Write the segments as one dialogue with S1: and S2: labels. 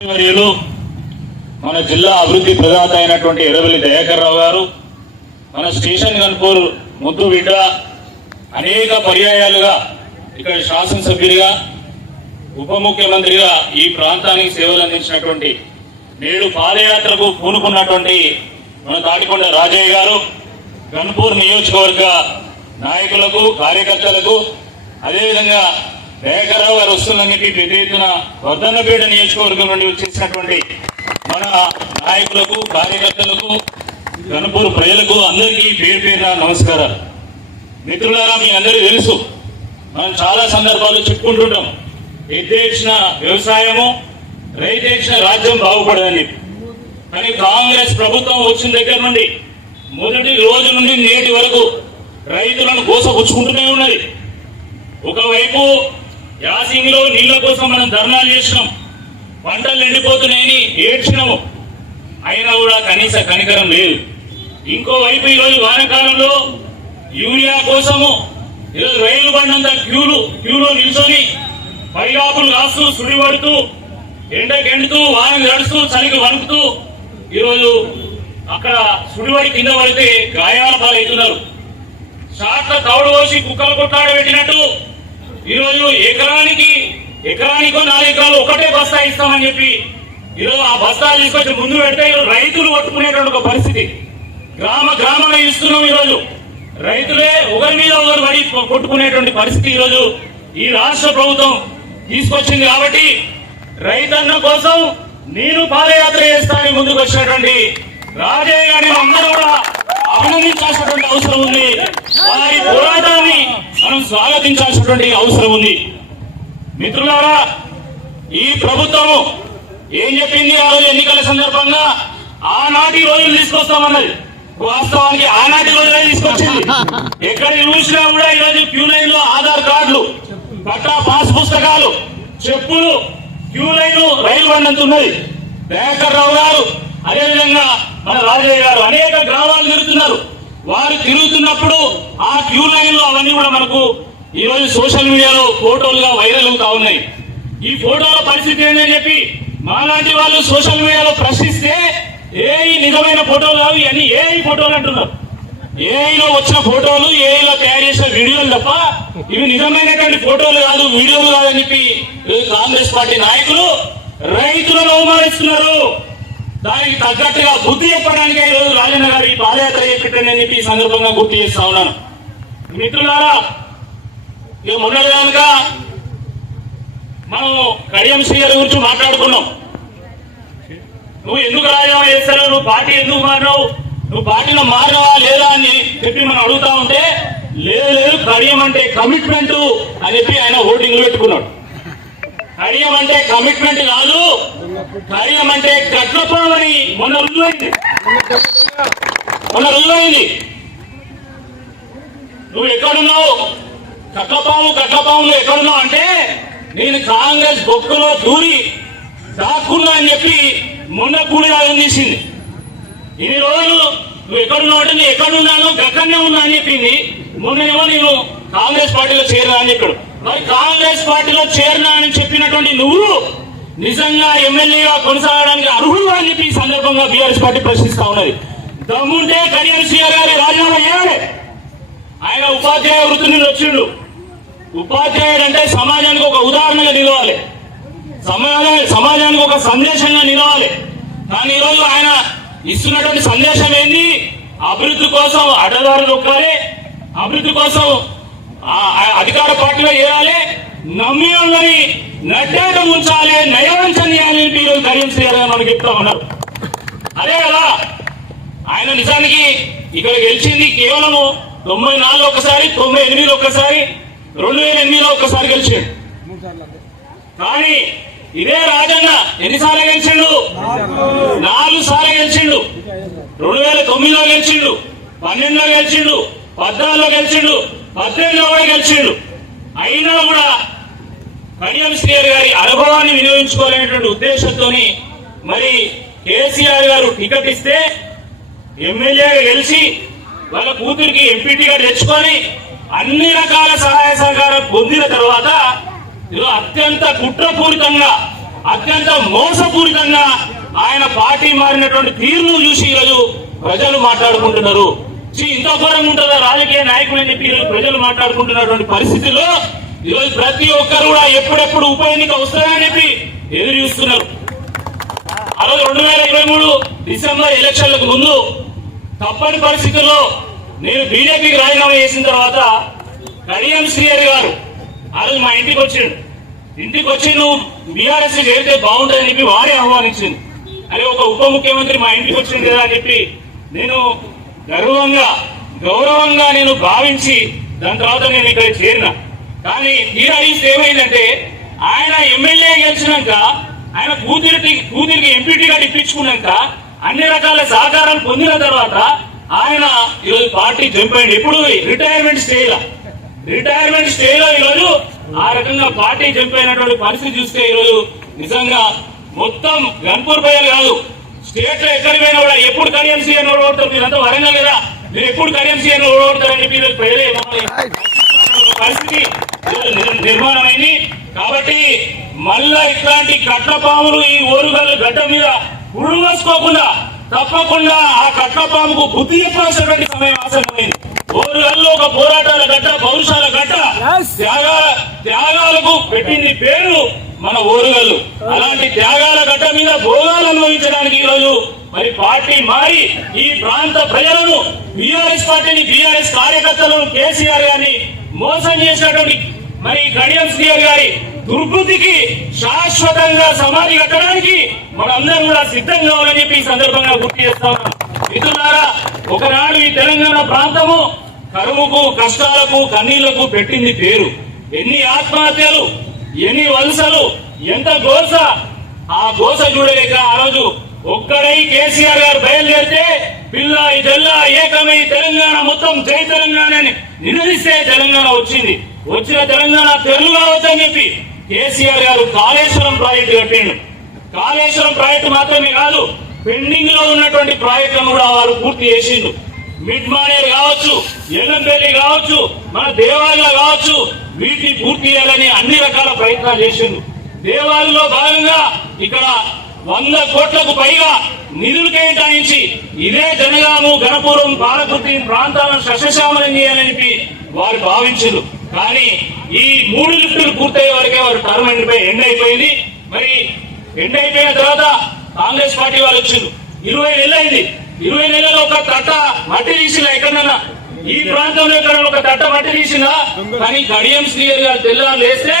S1: మన జిల్లా అభివృద్ధి ప్రదాత అయినటువంటి ఎర్రవెల్లి దయాకర్ రావు గారు మన స్టేషన్ కనుపూర్ ముద్దు బిడ్డ అనేక పర్యాయాలుగా ఇక్కడ శాసనసభ్యుడిగా ఉప ముఖ్యమంత్రిగా ఈ ప్రాంతానికి సేవలు అందించినటువంటి నేడు పాదయాత్రకు పూనుకున్నటువంటి మన తాటికొండ రాజయ్య గారు గన్పూర్ నియోజకవర్గ నాయకులకు కార్యకర్తలకు అదేవిధంగా దయాకర్రావు గారు వస్తుందని చెప్పి పెద్ద ఎత్తున వర్ధన్నపేట నియోజకవర్గం నుండి వచ్చేసినటువంటి మన నాయకులకు కార్యకర్తలకు గణపూర్ ప్రజలకు అందరికీ పేరు పేరున నమస్కారాలు. మిత్రులారా మీ అందరికీ తెలుసు మనం చాలా సందర్భాలు చెప్పుకుంటుంటాం ఎద్దేసిన వ్యవసాయము రైతేసిన రాజ్యం బాగుపడదని. కానీ కాంగ్రెస్ ప్రభుత్వం వచ్చిన దగ్గర నుండి మొదటి రోజు నుండి నేటి వరకు రైతులను కోసపుచ్చుకుంటూనే ఉన్నది. ఒకవైపు యాసింగ్లో నీళ్ళ కోసం మనం ధర్నాలు చేసినాం. పంటలు ఎండిపోతున్నాయని ఏడ్చినాము. అయినా కూడా కనీస కనికరం లేదు. ఇంకోవైపు ఈరోజు వానకాలంలో యూరియా కోసము ఈరోజు రైలు పడినంత క్యూలు క్యూలో నిల్చొని పైగాపులు కాస్తూ సుడిపడుతూ ఎండకెండుతూ వాన నడుస్తూ చలికి వణుకుతూ ఈరోజు అక్కడ సుడివడి కింద పడితే గాయాల పాలవుతున్నారు. షాట్ల తౌడు పోసి కుక్కలు కొట్లాడబెట్టినట్టు ఈరోజు ఎకరానికి ఎకరానికో నాలుగు ఎకరాలు ఒకటే బస్తా ఇస్తామని చెప్పి ఈరోజు ఆ బస్తాలు తీసుకొచ్చి ముందు పెడితే రైతులు కొట్టుకునేటువంటి ఒక పరిస్థితి. గ్రామ గ్రామంలో ఇస్తున్నాం ఈరోజు. రైతులే ఒకరి మీద ఒకరు పడి కొట్టుకునేటువంటి పరిస్థితి ఈరోజు ఈ రాష్ట్ర ప్రభుత్వం తీసుకొచ్చింది కాబట్టి రైతన్న కోసం నేను పాదయాత్ర చేస్తానని ముందుకు వచ్చినటువంటి రాజయ్య గారిని అందరూ కూడా అభినందించాల్సినటువంటి అవసరం ఉంది. వారి పోరాటాన్ని మనం స్వాగతించాల్సినటువంటి అవసరం ఉంది. మిత్రులారా ఈ ప్రభుత్వము ఏం చెప్పింది ఆ రోజు ఎన్నికల సందర్భంగా? ఆనాటి రోజులు తీసుకొస్తామన్నది. వాస్తవానికి ఆనాటి రోజులే తీసుకొచ్చింది. ఎక్కడ చూసినా కూడా ఈరోజు క్యూ లైన్లో ఆధార్ కార్డులు పట్టా పాస్ పుస్తకాలు చెప్పులు క్యూ లైన్ రైలు బండి ఉన్నది దయాకర్ రావు గారు అదేవిధంగా మన రాజయ్య గారు అనేక గ్రామాలు తిరుగుతున్నారు. వారు తిరుగుతున్నప్పుడు ఆ క్యూ లైన్లో అవన్నీ కూడా మనకు ఈ రోజు సోషల్ మీడియాలో ఫోటోలుగా వైరల్ అవుతా ఉన్నాయి. ఈ ఫోటోల పరిస్థితి ఏంటని చెప్పి మాలాంటి వాళ్ళు సోషల్ మీడియాలో ప్రశ్నిస్తే ఏ నిజమైన ఫోటోలు కావు ఇవన్నీ ఏ ఫోటోలు అంటున్నారు. ఏఐలో వచ్చిన ఫోటోలు ఏఐలో తయారు చేసిన వీడియోలు తప్ప ఇవి నిజమైనటువంటి ఫోటోలు కాదు వీడియోలు కాదని చెప్పి కాంగ్రెస్ పార్టీ నాయకులు రైతులను అవమానిస్తున్నారు. దానికి తగ్గట్టుగా బుద్ధి చెప్పడానికి ఈ రోజు రాజన్న గారు ఈ పాదయాత్ర చేపట్టానని చెప్పి ఈ సందర్భంగా గుర్తు చేస్తా ఉన్నాను. మిత్రులారా ఇక మొన్నటి కనుక మనం కడియం శ్రీగారి గురించి మాట్లాడుకున్నాం. నువ్వు ఎందుకు రాజీనామా చేస్తావు నువ్వు పార్టీ ఎందుకు మారినావు నువ్వు పార్టీలో మారినవా లేదా అని చెప్పి మనం అడుగుతా ఉంటే లేదు లేదు కడియం అంటే కమిట్మెంట్ అని చెప్పి ఆయన ఓటింగ్లు పెట్టుకున్నాడు. కడియం అంటే కమిట్మెంట్ కాదు. కడియం అంటే కట్లపాం అని మొన్న రుజువైంది మొన్న రుజువైంది నువ్వు ఎక్కడున్నావు? కట్లపాము నువ్వు ఎక్కడున్నావు అంటే నేను కాంగ్రెస్ బొక్కులో దూరి దాక్కున్నా అని చెప్పి మొన్న కూడి రాగం తీసింది. ఇన్ని రోజులు నువ్వు ఎక్కడున్నావు అంటే నేను ఎక్కడున్నాను గక్కడనే ఉన్నా అని చెప్పింది. మొన్న ఏమో నేను కాంగ్రెస్ పార్టీలో చేరినా అని చెప్పాడు. మరి కాంగ్రెస్ పార్టీలో చేరినా అని చెప్పినటువంటి నువ్వు నిజంగా ఎమ్మెల్యేగా కొనసాగడానికి అర్హుడు అని చెప్పి ఈ సందర్భంగా బీఆర్ఎస్ పార్టీ ప్రశ్నిస్తా ఉన్నది. దమ్ముంటే కడియం సీఆర్ గారి రాజీనామా చేయాలి. ఆయన ఉపాధ్యాయ వృత్తి నుండి వచ్చిండు. ఉపాధ్యాయుడు అంటే సమాజానికి ఒక ఉదాహరణగా నిలవాలి. సమాజ సమాజానికి ఒక సందేశంగా నిలవాలి. కానీ ఈరోజు ఆయన ఇస్తున్నటువంటి సందేశం ఏంది? అభివృద్ధి కోసం అడ్డదారులు ఒక్కాలి అభివృద్ధి కోసం అధికార పార్టీలో చేయాలి నమ్మి వాళ్ళని నడ్డేట ఉంచాలి నయవంచనీయాలి అని మీరు ధైర్యం చేయాలని మనకు చెప్తా ఉన్నారు అదే కదా ఆయన నిజానికి ఇక్కడ గెలిచింది కేవలం తొంభై నాలుగు ఒకసారి తొంభై ఎనిమిది ఒకసారి రెండు వేల ఎనిమిదిలో ఒకసారి గెలిచిండు. కానీ ఇదే రాజన్న ఎన్నిసార్లు గెలిచిండు? నాలుగు సార్లు గెలిచిండు. రెండు వేల తొమ్మిదిలో గెలిచిండు పన్నెండులో గెలిచిండు పద్నాలుగులో గెలిచిండు. పద్దెనిమిదిలో గెలిచిండు. అయినా కూడా కడియం శ్రీహరి గారి అనుభవాన్ని వినియోగించుకోవాలనేటువంటి ఉద్దేశంతో మరి కేసీఆర్ గారు టికెట్ ఇస్తే ఎమ్మెల్యేగా గెలిచి వాళ్ళ కూతురికి ఎంపీ టికెట్ తెచ్చుకొని అన్ని రకాల సహాయ సహకారం పొందిన తర్వాత ఇది అత్యంత కుట్రపూరితంగా అత్యంత మోసపూరితంగా ఆయన పార్టీ మారినటువంటి తీరును చూసి ఈరోజు ప్రజలు మాట్లాడుకుంటున్నారు. ఇంత ఘోరంగా ఉంటుందా? రాజకీయ నాయకులు అని చెప్పి ఈరోజు ప్రజలు మాట్లాడుకుంటున్నటువంటి పరిస్థితుల్లో ఈరోజు ప్రతి ఒక్కరు కూడా ఎప్పుడెప్పుడు ఉప ఎన్నిక వస్తుందా అని చెప్పి ఎదురు చూస్తున్నారు. ఆ రోజు రెండు వేల ఇరవై మూడు డిసెంబర్ ఎలక్షన్లకు ముందు తప్పని పరిస్థితుల్లో నేను బీజేపీకి రాజీనామా చేసిన తర్వాత కడియం శ్రీహరి గారు ఆ రోజు మా ఇంటికి వచ్చిండు. ఇంటికి వచ్చి నువ్వు బీఆర్ఎస్ చేరితే బాగుంటుందని చెప్పి వారే ఆహ్వానించింది. అదే ఒక ఉప ముఖ్యమంత్రి మా ఇంటికి వచ్చింది కదా అని చెప్పి నేను గర్వంగా గౌరవంగా నేను భావించి దాని తర్వాత నేను ఇక్కడ చేరిన. కానీ తీరా ఏమైందంటే ఆయన ఎమ్మెల్యే గెలిచినాక ఆయన కూతురికి కూతురికి ఎంపీటీగా ఇప్పించుకున్నాక అన్ని రకాల సహకారాలు పొందిన తర్వాత ఆయన ఈరోజు పార్టీ జంప్ అయింది. ఎప్పుడు రిటైర్మెంట్ స్టేజ్ రిటైర్మెంట్ స్టేజ్లో ఈరోజు ఆ రకంగా పార్టీ జంప్ అయినటువంటి పరిస్థితి చూస్తే ఈరోజు నిజంగా మొత్తం గన్పూర్ ప్రజలు కాదు. స్టేట్లో ఎక్కడికి పోయినా కూడా ఎప్పుడు కడియం సీఎం ఓడతారు? మీరంతా వరంగల్ కదా మీరు ఎప్పుడు సీఎం ఓడతారని చెప్పి ఈరోజు ప్రజలే పరిస్థితి నిర్మాణమైంది. కాబట్టి మళ్ళా ఇట్లాంటి కట్ల పాములు ఈ ఓరుగల్లు గడ్డ మీద ఉడుమోసుకోకుండా తప్పకుండా ఆ కట్ల పాముకు బుద్ధి చెప్పాల్సినటువంటి సమయం ఆసన్నమైంది. ఓరుగల్లు ఒక పోరాటాల గడ్డ పౌరుషాల గడ్డ. త్యాగాల త్యాగాలకు పెట్టింది పేరు మన ఓరుగలు అలాంటి త్యాగాల గడ్డ మీద భోగాలు అనుభవించడానికి ఈరోజు మరి పార్టీ మారి ఈ ప్రాంత ప్రజలను బీఆర్ఎస్ పార్టీని బీఆర్ఎస్ కార్యకర్తలను కేసీఆర్ గారిని మోసం చేసినటువంటి మరి కడియం శ్రీఆర్ గారి దుర్బుద్ధికి శాశ్వతంగా సమాధి కట్టడానికి మనందరం కూడా సిద్ధం కావాలని చెప్పి ఈ సందర్భంగా గుర్తు చేస్తా. ఉన్నాం మిత్రులారా ఒకనాడు ఈ తెలంగాణ ప్రాంతము కరువుకు కష్టాలకు కన్నీళ్ళకు పెట్టింది పేరు. ఎన్ని ఆత్మహత్యలు ఎన్ని వలసలు ఎంత గోస ఆ గోస చూడలేక ఆ రోజు ఒక్కడై కేసీఆర్ గారు బయలుదేరితే పిల్ల జల్లా ఏకమై తెలంగాణ మొత్తం జై తెలంగాణ అని నిలదీస్తే తెలంగాణ వచ్చింది. వచ్చిన తెలంగాణ తెలుగు కావచ్చని చెప్పి కేసీఆర్ గారు కాళేశ్వరం ప్రాజెక్టు కట్టిండు. కాళేశ్వరం ప్రాజెక్టు మాత్రమే కాదు పెండింగ్లో ఉన్నటువంటి ప్రాజెక్టులను కూడా వారు పూర్తి చేసిండు. మిడ్ మానేర్ కావచ్చు ఎల్లంపల్లి కావచ్చు మన దేవాలయ కావచ్చు వీటిని పూర్తి చేయాలని అన్ని రకాల ప్రయత్నాలు చేసిండు దేవాలయంలో భాగంగా ఇక్కడ వంద కోట్లకు పైగా నిధులు కేటాయించి ఇదే జనగాము గణపురం పాలకుర్తి ప్రాంతాలను సస్యశ్యామలం చేయాలని వారు భావించారు కానీ ఈ మూడు లిఫ్టులు పూర్తయ్యే వరకే వారు టర్మ్ ఎండిపోయి ఎండ్ అయిపోయింది. మరి ఎండ్ అయిపోయిన తర్వాత కాంగ్రెస్ పార్టీ వాళ్ళు వచ్చారు ఇరవై నెలలు అయింది ఇరవై నెలలో ఒక తట్ట మట్టి తీసినా ఎక్కడన్నా? ఈ ప్రాంతంలో ఎక్కడ ఒక తట్ట మట్టి తీసినా? కానీ గడియం శ్రీయర్ గారు తెల్లారు లేస్తే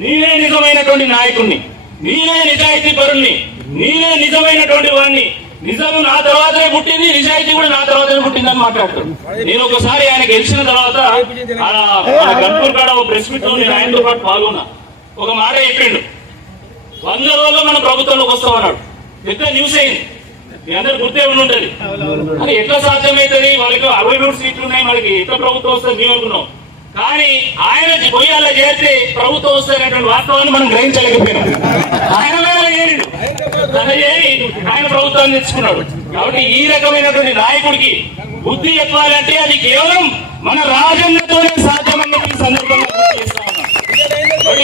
S1: నేనే నిజమైనటువంటి నాయకుణ్ణి. నేనే నిజాయితీ పరుణ్ణి. నేనే నిజమైనటువంటి వాడిని నిజము నా తర్వాతనే పుట్టింది నిజాయితీ కూడా నా తర్వాతనే పుట్టిందని మాట్లాడతాడు నేను ఒకసారి ఆయన గెలిచిన తర్వాత ఆ గన్పూర్ కాడ ఒక ప్రెస్ మీట్లో నేను ఆయనతో పాటు పాల్గొన్నా. ఒక మాట చెప్పిండు. వంద రోజుల్లో మన ప్రభుత్వంలోకి వస్తామన్నాడు పెద్ద న్యూస్ అయింది. మీ అందరు గుర్తే ఉండుంటది అది ఎట్లా సాధ్యమవుతుంది వాళ్ళకి అరవై మూడు సీట్లు ఉన్నాయి వాళ్ళకి ఎట్లా ప్రభుత్వం వస్తుంది మేము అనుకున్నాం. కానీ ఆయన పొయ్యాల చేస్తే ప్రభుత్వం వస్తారనేటువంటి వాస్తవాన్ని మనం గ్రహించలేకపోయినాం. ఆయన ఆయన ప్రభుత్వాన్ని తెచ్చుకున్నాడు. కాబట్టి ఈ రకమైనటువంటి నాయకుడికి బుద్ధి చెప్పాలంటే అది కేవలం మన రాజన్నతోనే సాధ్యమని చెప్పి ఈ సందర్భంగా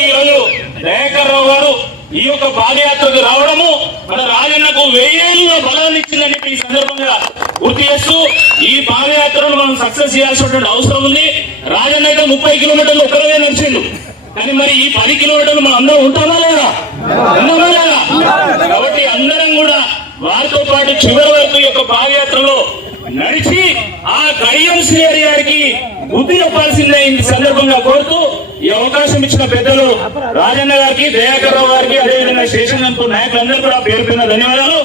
S1: ఈరోజు దయాకర్ రావు గారు ఈ యొక్క పాదయాత్రకు రావడము మన రాజన్నకు వెయ్యేళ్ళ బలాన్ని ఇచ్చిందని ఈ సందర్భంగా గుర్తు చేస్తూ ఈ పాదయాత్రను మనం సక్సెస్ చేయాల్సినటువంటి అవసరం ఉంది. రాజన్న అయితే ముప్పై కిలోమీటర్లు ఒక్కరే నడిచిండు. కానీ మరి ఈ పది కిలోమీటర్లు మనం అందరం ఉంటామా లేదా? ఉన్నామా లేదా? కాబట్టి అందరం కూడా వారితో పాటు చివరి వరకు ఈ యొక్క పాదయాత్రలో నడిచి ఆ కడియం శ్రీ గారికి బుద్ధి చెప్పాల్సిందే ఈ సందర్భంగా కోరుతూ ఈ అవకాశం ఇచ్చిన పెద్దలు రాజన్న గారికి దయాకర్ రావు గారికి అదేవిధంగా శేషంగంపూర్ నాయకులందరూ కూడా పేరు ధన్యవాదాలు.